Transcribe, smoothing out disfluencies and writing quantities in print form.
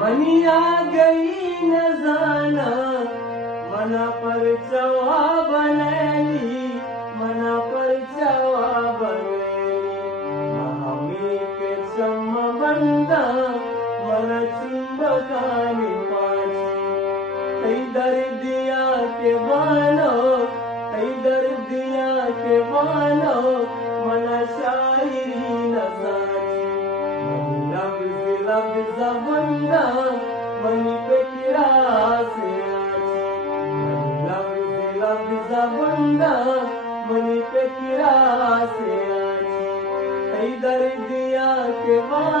money आ गई न जाना मन पर चवा बनेली मन पर चवा बनेली महामी के संबंधा मन चुंबकानी पाची कई दर्दिया के बानो कई दर्दिया के बानो मन शायरी न साची मनी लफ्ज़ बंदा मनी पे किरासे आची मनी लफ्ज़ बंदा मनी पे किरासे आची कई दर्दिया के बानो